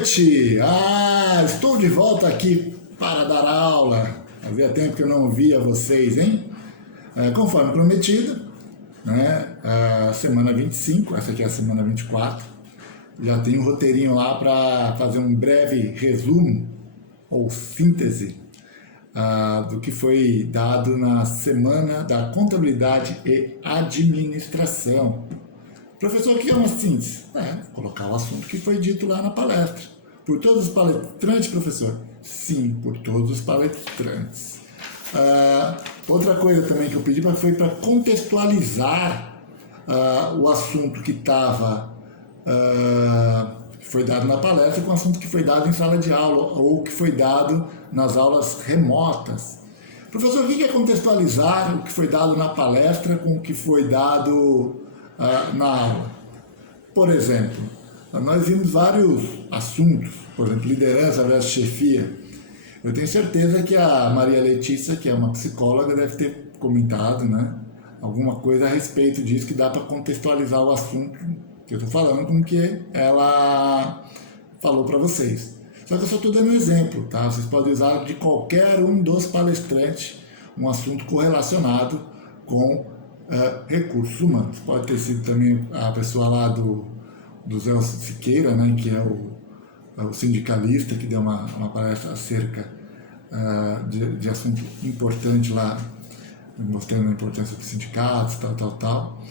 noite! Estou de volta aqui para dar aula. Havia tempo que eu não via vocês, hein? Conforme prometido, né? Semana 25, essa aqui é a semana 24. Já tem um roteirinho lá para fazer um breve resumo ou síntese do que foi dado na semana da contabilidade e administração. Professor, o que é uma síntese? Colocar o assunto que foi dito lá na palestra. Por todos os palestrantes, professor? Sim, por todos os palestrantes. Outra coisa também que eu pedi foi para contextualizar o assunto que foi dado na palestra com o assunto que foi dado em sala de aula ou que foi dado nas aulas remotas. Professor, o que é contextualizar o que foi dado na palestra com o que foi dado na aula? Por exemplo, nós vimos vários assuntos, por exemplo, liderança versus chefia. Eu tenho certeza que a Maria Letícia, que é uma psicóloga, deve ter comentado, né, alguma coisa a respeito disso que dá para contextualizar o assunto que eu estou falando com o que ela falou para vocês. Só que eu só estou dando um exemplo, tá? Vocês podem usar de qualquer um dos palestrantes um assunto correlacionado com recursos humanos. Pode ter sido também a pessoa lá do Zé Siqueira, né, que é o sindicalista, que deu uma palestra acerca de assunto importante lá, mostrando a importância dos sindicatos, tal.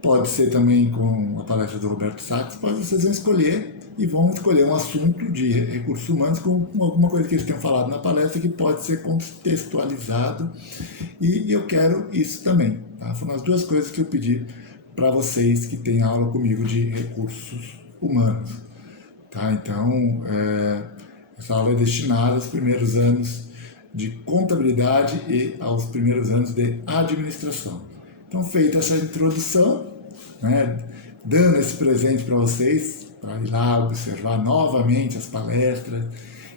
Pode ser também com a palestra do Roberto Sachs. Vocês vão escolher e vão escolher um assunto de recursos humanos com alguma coisa que eles tenham falado na palestra que pode ser contextualizado, e eu quero isso também, tá? Foram as duas coisas que eu pedi para vocês que têm aula comigo de recursos humanos, tá? Então, essa aula é destinada aos primeiros anos de contabilidade e aos primeiros anos de administração. Então, feita essa introdução, né, dando esse presente para vocês, para ir lá observar novamente as palestras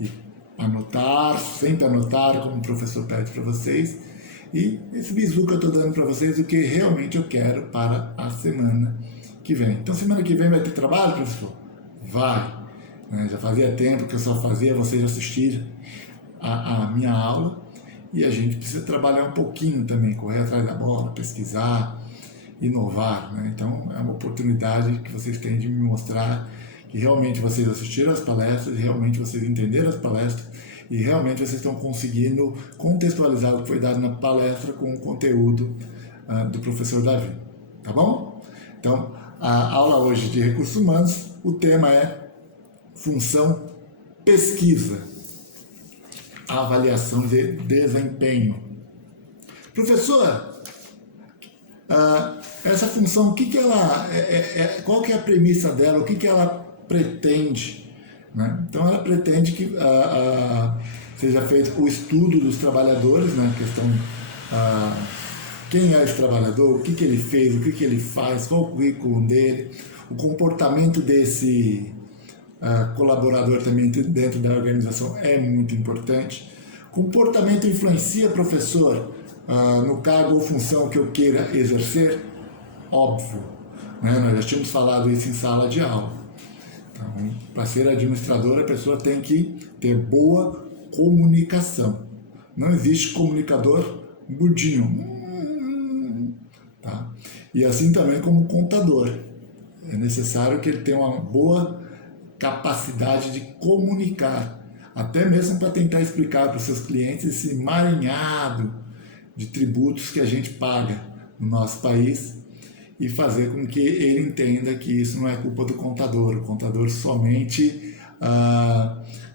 e anotar, sempre anotar como o professor pede para vocês, e esse bizu que eu estou dando para vocês, o que realmente eu quero para a semana que vem. Então, semana que vem vai ter trabalho, professor? Vai. Já fazia tempo que eu só fazia vocês assistirem a minha aula, e a gente precisa trabalhar um pouquinho também, correr atrás da bola, pesquisar, inovar, né? Então, é uma oportunidade que vocês têm de me mostrar que realmente vocês assistiram às palestras, realmente vocês entenderam as palestras e realmente vocês estão conseguindo contextualizar o que foi dado na palestra com o conteúdo do professor Davi, tá bom? Então, a aula hoje de recursos humanos, o tema é função pesquisa, avaliação de desempenho. Professor, essa função, qual que é a premissa dela, o que ela pretende, né? Então, ela pretende que seja feito o estudo dos trabalhadores, né? Quem é esse trabalhador, o que ele fez, o que ele faz, qual o currículo dele, o comportamento desse colaborador também dentro da organização é muito importante. Comportamento influencia, professor, no cargo ou função que eu queira exercer? Óbvio, né? Nós já tínhamos falado isso em sala de aula. Então, para ser administrador, a pessoa tem que ter boa comunicação. Não existe comunicador burdinho. Tá? E assim também como contador. É necessário que ele tenha uma boa capacidade de comunicar, até mesmo para tentar explicar para os seus clientes esse emaranhado de tributos que a gente paga no nosso país e fazer com que ele entenda que isso não é culpa do contador. O contador somente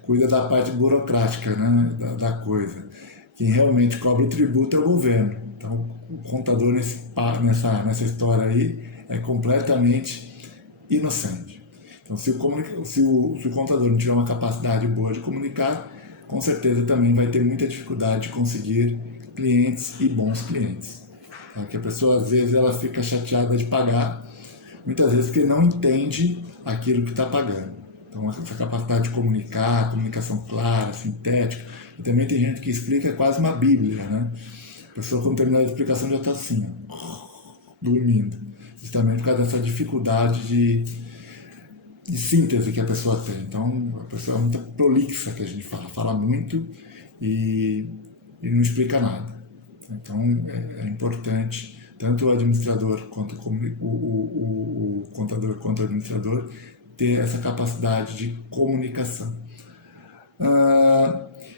cuida da parte burocrática, né, da coisa. Quem realmente cobra o tributo é o governo. Então, o contador nessa história aí é completamente inocente. Então, se o contador não tiver uma capacidade boa de comunicar, com certeza também vai ter muita dificuldade de conseguir clientes e bons clientes. Tá? Que a pessoa, às vezes, ela fica chateada de pagar, muitas vezes porque não entende aquilo que está pagando. Então, essa capacidade de comunicar, comunicação clara, sintética, e também tem gente que explica quase uma bíblia, né? A pessoa, quando terminar a explicação, já está assim, dormindo. Justamente por causa dessa dificuldade de síntese que a pessoa tem. Então, a pessoa é muito prolixa, que a gente fala muito e não explica nada. Então, é importante, tanto o administrador quanto o contador quanto o administrador, ter essa capacidade de comunicação.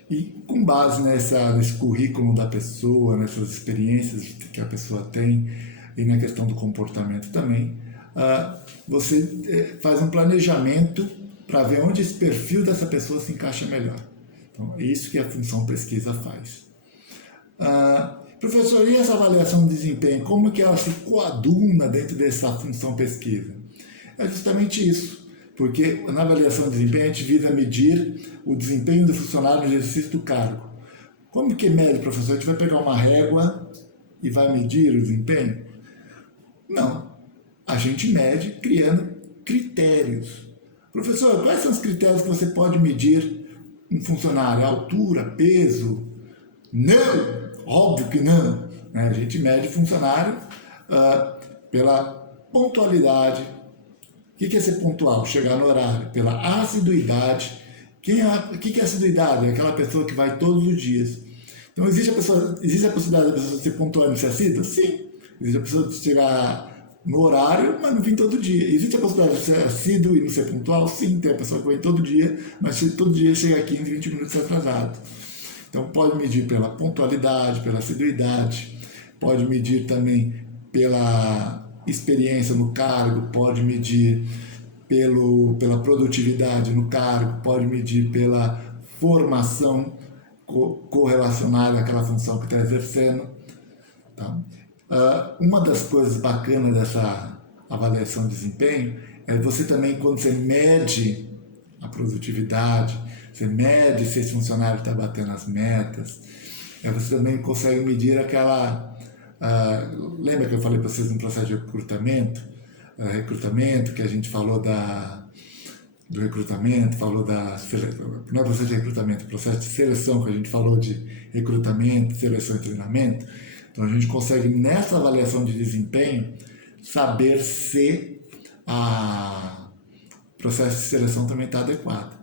E com base nesse currículo da pessoa, nessas experiências que a pessoa tem e na questão do comportamento também, você faz um planejamento para ver onde esse perfil dessa pessoa se encaixa melhor. Então, é isso que a função pesquisa faz. Professor, e essa avaliação de desempenho, como que ela se coaduna dentro dessa função pesquisa? É justamente isso, porque na avaliação de desempenho a gente visa medir o desempenho do funcionário no exercício do cargo. Como que mede, professor? A gente vai pegar uma régua e vai medir o desempenho? Não. A gente mede criando critérios. Professor, quais são os critérios que você pode medir um funcionário? Altura, peso? Não! Óbvio que não. A gente mede funcionário pela pontualidade. O que é ser pontual? Chegar no horário. Pela assiduidade. O que é assiduidade? É aquela pessoa que vai todos os dias. Então, existe a possibilidade da pessoa ser pontual e não ser assídua? Sim. Existe a pessoa de chegar no horário, mas não vir todo dia. Existe a possibilidade de ser assíduo e não ser pontual? Sim, tem a pessoa que vem todo dia, mas todo dia chega a 15, 20 minutos atrasado. Então, pode medir pela pontualidade, pela assiduidade, pode medir também pela experiência no cargo, pode medir pela produtividade no cargo, pode medir pela formação correlacionada àquela função que está exercendo. Tá? Uma das coisas bacanas dessa avaliação de desempenho é você também, quando você mede a produtividade, você mede se esse funcionário está batendo as metas, você também consegue medir aquela... lembra que eu falei para vocês no processo de recrutamento, que a gente falou do recrutamento, falou não é processo de recrutamento, processo de seleção, que a gente falou de recrutamento, seleção e treinamento. Então a gente consegue, nessa avaliação de desempenho, saber se o processo de seleção também está adequado.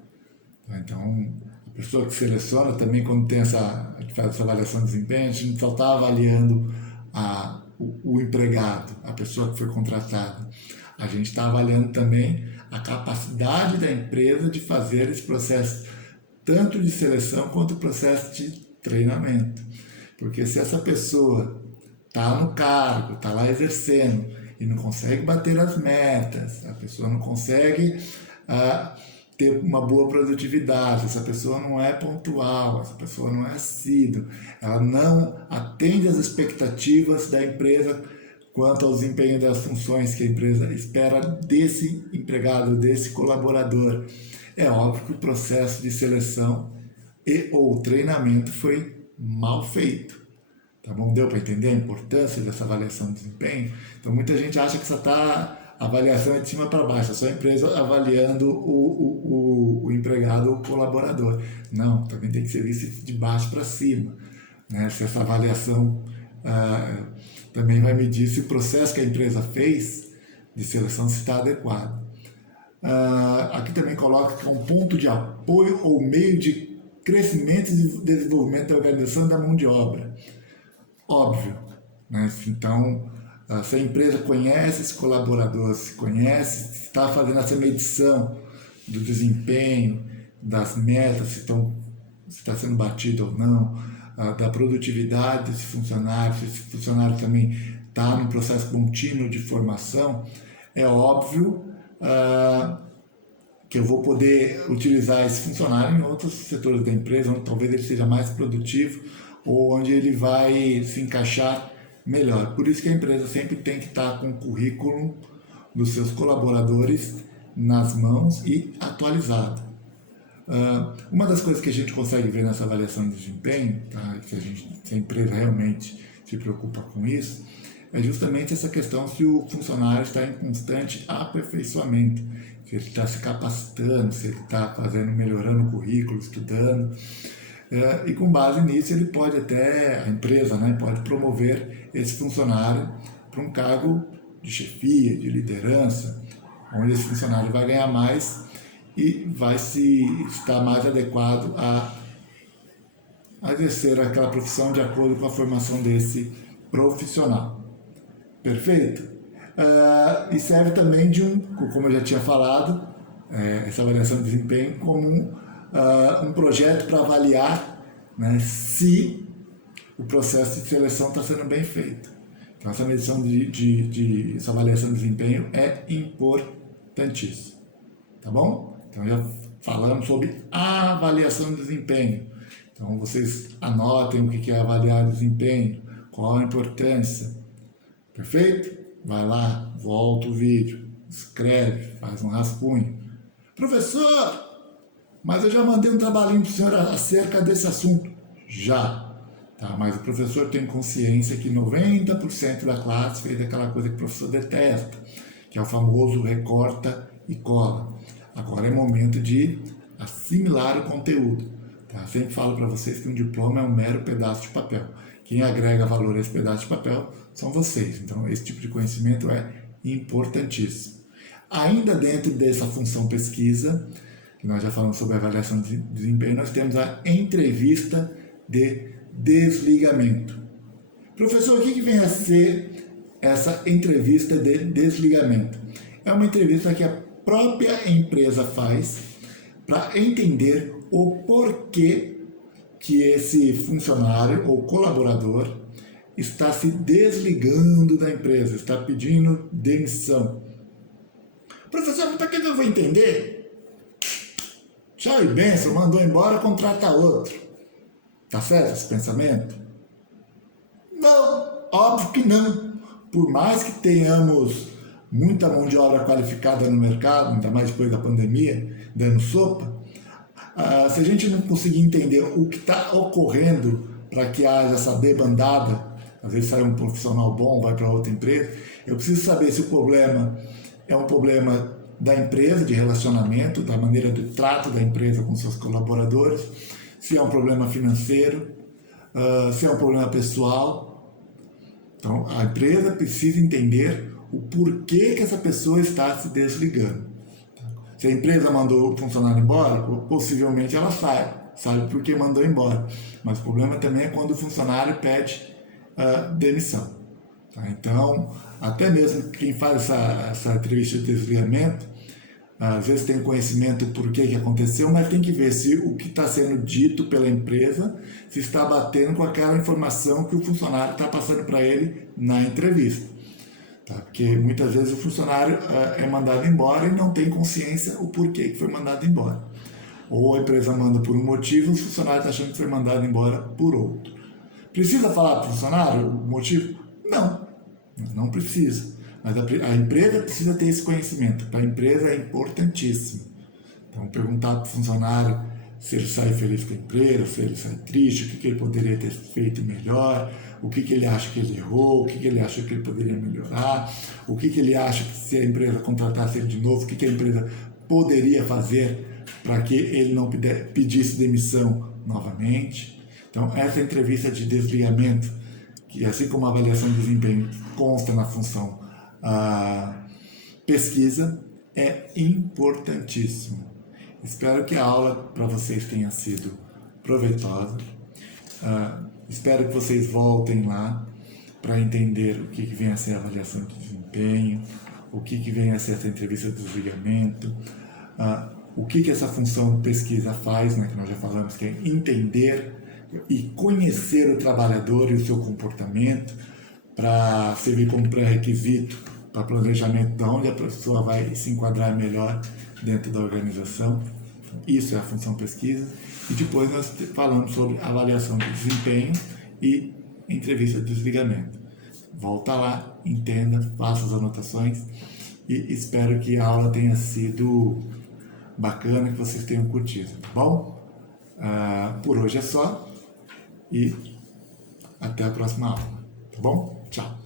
Então, a pessoa que seleciona também, quando a gente faz essa avaliação de desempenho, a gente só está avaliando o empregado, a pessoa que foi contratada. A gente está avaliando também a capacidade da empresa de fazer esse processo, tanto de seleção quanto o processo de treinamento. Porque se essa pessoa está no cargo, está lá exercendo e não consegue bater as metas, a pessoa não consegue ter uma boa produtividade, essa pessoa não é pontual, essa pessoa não é assídua, ela não atende às expectativas da empresa quanto ao desempenho das funções que a empresa espera desse empregado, desse colaborador. É óbvio que o processo de seleção ou treinamento foi mal feito. Tá bom? Deu para entender a importância dessa avaliação de desempenho? Então, muita gente acha que só está avaliação de cima para baixo, é só a empresa avaliando o empregado ou o colaborador. Não, também tem que ser visto de baixo para cima. Né? Se essa avaliação também vai medir se o processo que a empresa fez de seleção está adequado. Aqui também coloca que é um ponto de apoio ou meio de crescimento e desenvolvimento da organização da mão de obra. Óbvio, né? Então, se a empresa conhece esse colaborador, se conhece, está fazendo essa medição do desempenho, das metas, se está sendo batido ou não, da produtividade desse funcionário, se esse funcionário também está num processo contínuo de formação, é óbvio que eu vou poder utilizar esse funcionário em outros setores da empresa, onde talvez ele seja mais produtivo ou onde ele vai se encaixar melhor. Por isso que a empresa sempre tem que estar com o currículo dos seus colaboradores nas mãos e atualizado. Uma das coisas que a gente consegue ver nessa avaliação de desempenho, tá, se a empresa realmente se preocupa com isso, é justamente essa questão se o funcionário está em constante aperfeiçoamento, se ele está se capacitando, se ele está melhorando o currículo, estudando. E com base nisso ele pode a empresa, né, pode promover esse funcionário para um cargo de chefia, de liderança, onde esse funcionário vai ganhar mais e vai se estar mais adequado a exercer aquela profissão de acordo com a formação desse profissional. Perfeito? E serve também como eu já tinha falado, essa avaliação de desempenho como um projeto para avaliar, né, se o processo de seleção está sendo bem feito. Então, essa medição essa avaliação de desempenho é importantíssima. Tá bom? Então, já falamos sobre a avaliação de desempenho. Então, vocês anotem o que é avaliar desempenho, qual a importância. Perfeito? Vai lá, volta o vídeo, escreve, faz um rascunho. Professor, mas eu já mandei um trabalhinho para o senhor acerca desse assunto. Já. Tá, mas o professor tem consciência que 90% da classe fez aquela coisa que o professor detesta, que é o famoso recorta e cola. Agora é momento de assimilar o conteúdo. Tá? Sempre falo para vocês que um diploma é um mero pedaço de papel. Quem agrega valor a esse pedaço de papel são vocês. Então, esse tipo de conhecimento é importantíssimo. Ainda dentro dessa função pesquisa, que nós já falamos sobre a avaliação de desempenho, nós temos a entrevista de desligamento. Professor, o que vem a ser essa entrevista de desligamento? É uma entrevista que a própria empresa faz para entender o porquê que esse funcionário ou colaborador está se desligando da empresa, está pedindo demissão. Professor, mas para que eu vou entender? Tchau e benção, mandou embora, contrata outro. Tá certo esse pensamento? Não, óbvio que não. Por mais que tenhamos muita mão de obra qualificada no mercado, ainda mais depois da pandemia, dando sopa, se a gente não conseguir entender o que está ocorrendo para que haja essa debandada, às vezes sai um profissional bom, vai para outra empresa, eu preciso saber se o problema é um problema da empresa, de relacionamento, da maneira do trato da empresa com seus colaboradores, se é um problema financeiro, se é um problema pessoal. Então, a empresa precisa entender o porquê que essa pessoa está se desligando. Se a empresa mandou o funcionário embora, possivelmente ela sabe por que mandou embora. Mas o problema também é quando o funcionário pede demissão. Tá? Então, até mesmo quem faz essa entrevista de desligamento, às vezes tem conhecimento do porquê que aconteceu, mas tem que ver se o que está sendo dito pela empresa se está batendo com aquela informação que o funcionário está passando para ele na entrevista. Tá? Porque muitas vezes o funcionário é mandado embora e não tem consciência o porquê que foi mandado embora. Ou a empresa manda por um motivo, o funcionário está achando que foi mandado embora por outro. Precisa falar para o funcionário o motivo? Não precisa. Mas a empresa precisa ter esse conhecimento. Para a empresa é importantíssimo. Então, perguntar para o funcionário se ele sai feliz com a empresa, se ele sai triste, o que ele poderia ter feito melhor, o que ele acha que ele errou, o que ele acha que ele poderia melhorar, o que ele acha que se a empresa contratasse ele de novo, o que a empresa poderia fazer para que ele não pedisse demissão novamente. Então, essa entrevista de desligamento, que assim como a avaliação de desempenho consta na função pesquisa, é importantíssimo. Espero que a aula para vocês tenha sido proveitosa. Espero que vocês voltem lá para entender o que vem a ser a avaliação de desempenho, o que vem a ser essa entrevista de desligamento, o que essa função pesquisa faz, né, que nós já falamos, que é entender e conhecer o trabalhador e o seu comportamento, para servir como pré-requisito para planejamento de onde a pessoa vai se enquadrar melhor dentro da organização. Isso é a função pesquisa. E depois nós falamos sobre avaliação de desempenho e entrevista de desligamento. Volta lá, entenda, faça as anotações e espero que a aula tenha sido bacana, que vocês tenham curtido, tá bom? Por hoje é só e até a próxima aula, tá bom? Tchau!